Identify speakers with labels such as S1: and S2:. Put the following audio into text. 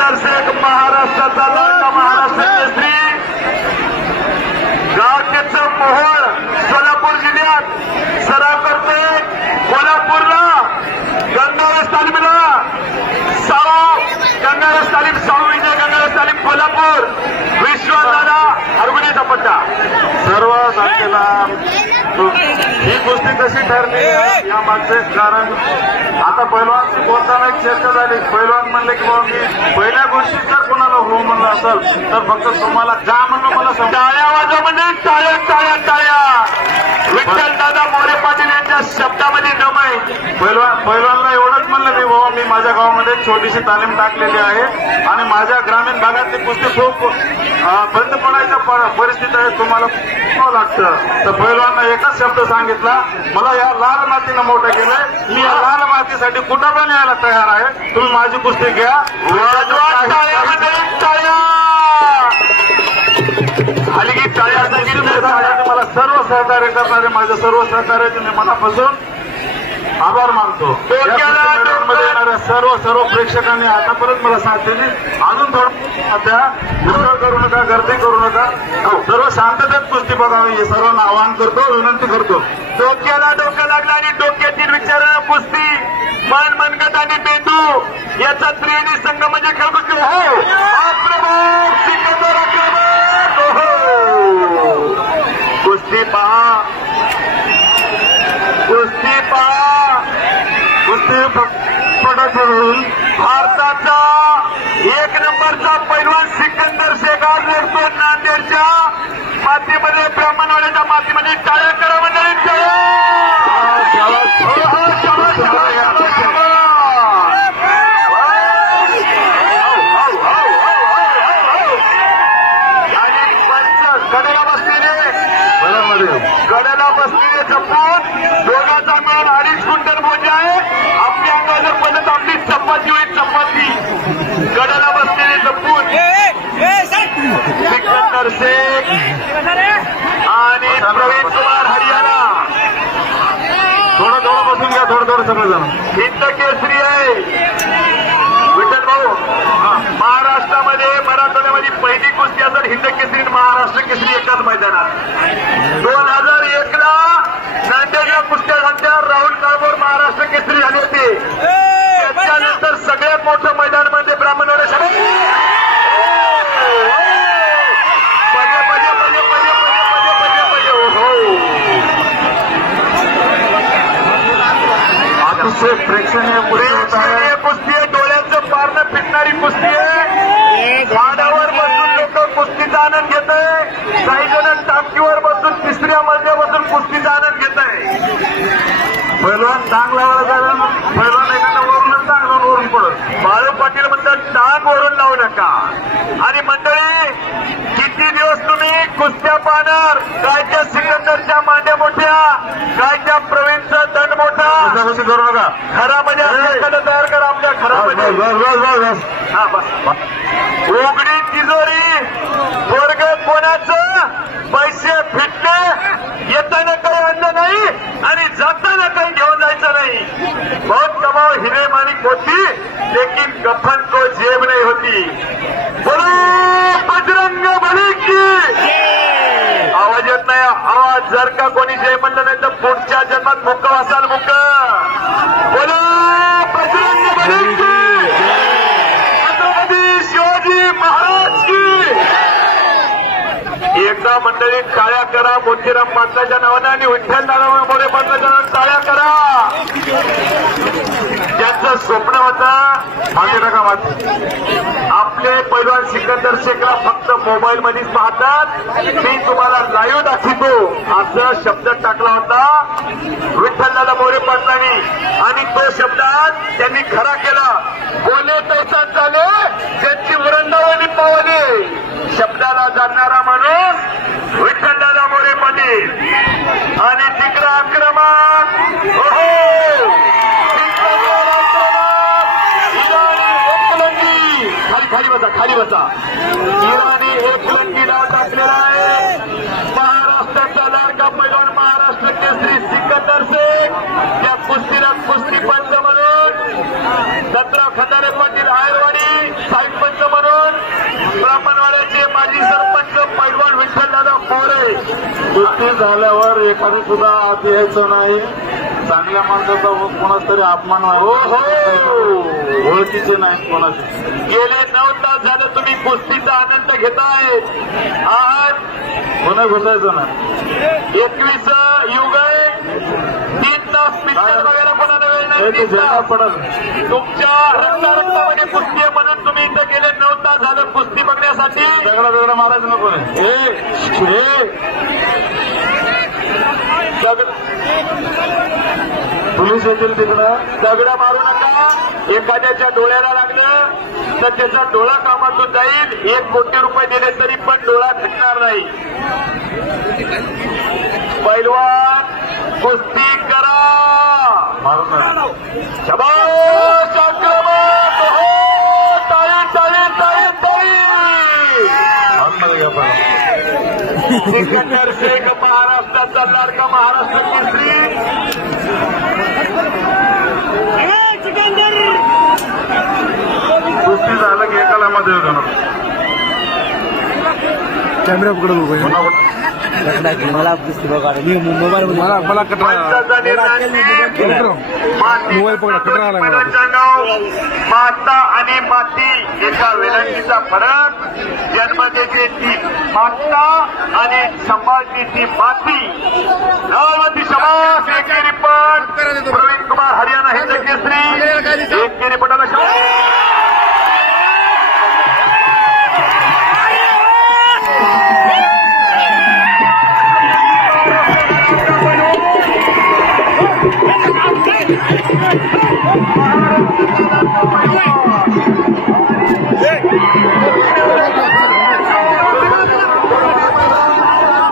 S1: दर्शक महाराष्ट्राचा लाडका महाराष्ट्र केसरी गावकेच मोहोळ सोलापूर जिल्ह्यात सराव करते कोल्हापूरला गंगावेस तालीमला साऊ गंगावेस तालीम साऊ विजय गंगावेस तालीम कोल्हापूर. विश्वदादा हरगुडीचा पट्टा
S2: सर्व जनतेला ही गोष्टी कशी ठरली या मागचे कारण. आता पैलवानची बोलताना एक चर्चा झाली? पैलवान म्हणले की बाबा मी पहिल्या गोष्टी जर कोणाला हो म्हणलं असेल तर फक्त तुम्हाला जा म्हणणं मला
S1: टाळ्या वाजव म्हणजे टाळ्या टाळ्या टाळ्या. विठ्ठल दादा मोरे पाटील यांच्या शब्दामध्ये दम आहे.
S2: पैलवान पैलवानला एवढंच म्हणलं मी बाबा मी गावामध्ये छोटीशी तालीम टाकलेली आहे. आणि माझ्या ग्रामीण भागातली कुस्ती खूप बंद पडायच्या परिस्थिती आहे. तुम्हाला लागतं तर पैलवाननं एकच शब्द सांगितला. मला या लाल मातीनं मोठं केलंय. मी या लाल मातीसाठी कुठं पण यायला तयार आहे. तुम्ही माझी कुस्ती घ्या. मला सर्व सहकार्य करणारे माझ्या सर्व सहकार्याचे मी मनापासून आभार मानतो. येणाऱ्या सर्व सर्व प्रेक्षकांनी आतापर्यंत मला साथ दिली. अजून थोडं विसर करू नका गर्दी करू नका. सर्व शांततेत कुस्ती बघावी हे सर्वांना आवाहन करतो विनंती करतो.
S1: डोक्याला डोकं लागलं आणि डोक्यातील विचार कुस्ती मन मनगट आणि बेंदू याचा त्रिवेणी संघ म्हणजे खेळकुस्ती हो भारताचा एक नंबरचा पैलवान सिकंदर शेगार आज नांदेडच्या मातीमध्ये ब्राह्मणवाड्याच्या मातीमध्ये टाळ्या करा मंडळी टाळ्या हो, हो, शाबास, शाबास, शाबास, शाबास. हो, हो, हो, हो, हो, हो, हो. आणि पंच कडेला बसलेले
S2: बरोबर
S1: गडाला बसलेले जपून दोघांचा मिळून अडीच क्विंटल बोजा आहे आपल्या अंगावर जर पडलं तर आपली चपाती होईल चपाती गडाला बसलेले जपून सिकंदर शेख आणि प्रवीण कुमार हरियाणा
S2: थोडं थोडं बसून
S1: हिंद केसरी आहे. विठ्ठल भाऊ महाराष्ट्रामध्ये मराठवाड्यामध्ये पहिली कुस्ती असेल हिंद केसरी आणि महाराष्ट्र केसरी एकाच मैदानात. दोन हजार एकला नांदेडच्या कुस्त्या राहुल काळभोर महाराष्ट्र केसरी झाली होती.
S2: अतिशय प्रेक्षणीय कुस्ती होत आहे.
S1: प्रेक्षणीय कुस्ती आहे डोळ्यांचं पारणं फिरणारी कुस्ती आहे. झाडावर बसून लोक कुस्तीचा आनंद घेत आहे काही जण टाकीवर बसून तिसऱ्या मजल्यापासून कुस्तीचा आनंद घेत आहे
S2: पैलवान टांग लावायला जायला पैलवान एखादा वरूनच चांगला वरून पडत
S1: बाळू पाटील म्हणतात टांग ओढून लावू नका. आणि मंडळी किती दिवस तुम्ही कुस्त्या पाहणार? गायच्या सिकंदरच्या मांड्या मोठ्या.
S2: कशी करू नका.
S1: घरामध्ये असं एखादं तयार करा आपल्या हा बस. उघडी तिजोरी. वर्ग कोणाचं? पैसे फिटले. येताना काही आणलं नाही आणि जाताना काही घेऊन जायचं नाही. बहुत कमाव हिरे माणिक होती लेकिन कफन को जेब नाही होती. बोलो बजरंग बली की. आवाज येत नाही आवाज जर का कोणी जय म्हणलं नाही तर पुढच्या जन्मात मुक्क वाचाल मुक्क बोलो बजरंग बली की छत्रपती शिवाजी महाराज की एकदा मंडळी टाळ्या करा. मोतीराम पाटलाच्या नावानं आणि विठ्ठल दादा मोरे पाटलाच्या नावानं टाळ्या करा. ज्यांचं स्वप्न होता
S2: माझ्या टाका
S1: आपले पैलवान सिकंदर शेखला फक्त मोबाईल मध्येच पाहतात. मी तुम्हाला लाईव्ह दाखवतो. असा शब्द टाकला होता. विठ्ठलदादा मोरे पाटलांनी. आणि तो शब्दात त्यांनी खरा केला. बोले तोसात झाले त्यांची वृंदावनी पावले. शब्दाला जाणणारा माणूस विठ्ठलदादा मोरे पाटील आणि तिकडं आक्रमक ओहो तिकडं आक्रमक खाली खाली बसा. खाली हे इराणी एक टाकलेलं टाकलेला आहे. महाराष्ट्राचा लाडका पैलवान महाराष्ट्राचे केसरी सिकंदर शेख. त्या कुस्तीला कुस्ती पंच म्हणून. दत्तराव खंदारे पाटील आयरवाडी साहेब पंच म्हणून. ब्राह्मणवाड्याचे माजी सरपंच पैलवान विठ्ठलदादा मोरे
S2: कुस्ती झाल्यावर एखादी सुद्धा आत यायचं नाही. चांगल्या माणसाचा कोणाच तरी अपमान
S1: हो हो.
S2: ओळखीचे नाही कोणाचे.
S1: गेले नऊ तास झालं तुम्ही कुस्तीचा आनंद घेताय. आज
S2: कोणा घुसायचं नाही.
S1: एकवीस युग आहे. तीन तास पिक्चर बघायला कोणाला वेळ
S2: हे
S1: नाही
S2: पडल.
S1: तुमच्या रक्ता रक्तामध्ये कुस्ती आहे म्हणून तुम्ही इथं गेले नऊ तास झालं कुस्ती बघण्यासाठी.
S2: दगडा दगडा मारायचं नको
S1: हे हे.
S2: पोलीस येतील तिकडं.
S1: दगड मारू नका. एखाद्याच्या डोळ्याला लागलं तर त्याचा डोळा कामातून जाईल. एक कोटी रुपये दिले तरी पण डोळा फिटणार नाही. पैलवान कुस्ती करा. शाबास, आक्रमक! हो! टाळी, महाराष्ट्राचा लाडका महाराष्ट्र केसरी
S2: कुस्ती झालं की एकाला मध्ये
S3: कॅमेरा
S2: कुठं-
S3: मला कुस्ती बघा मी मोबाईल मला मला कटरा.
S1: माता आणि माती एका वेलांटीचा फरक जन्मतेची ती माता आणि संभाजीची माती. नावती शबास एकेरी पट. प्रवीण कुमार हरियाणा हिंद केसरी. एकेरी पटाला Yeah.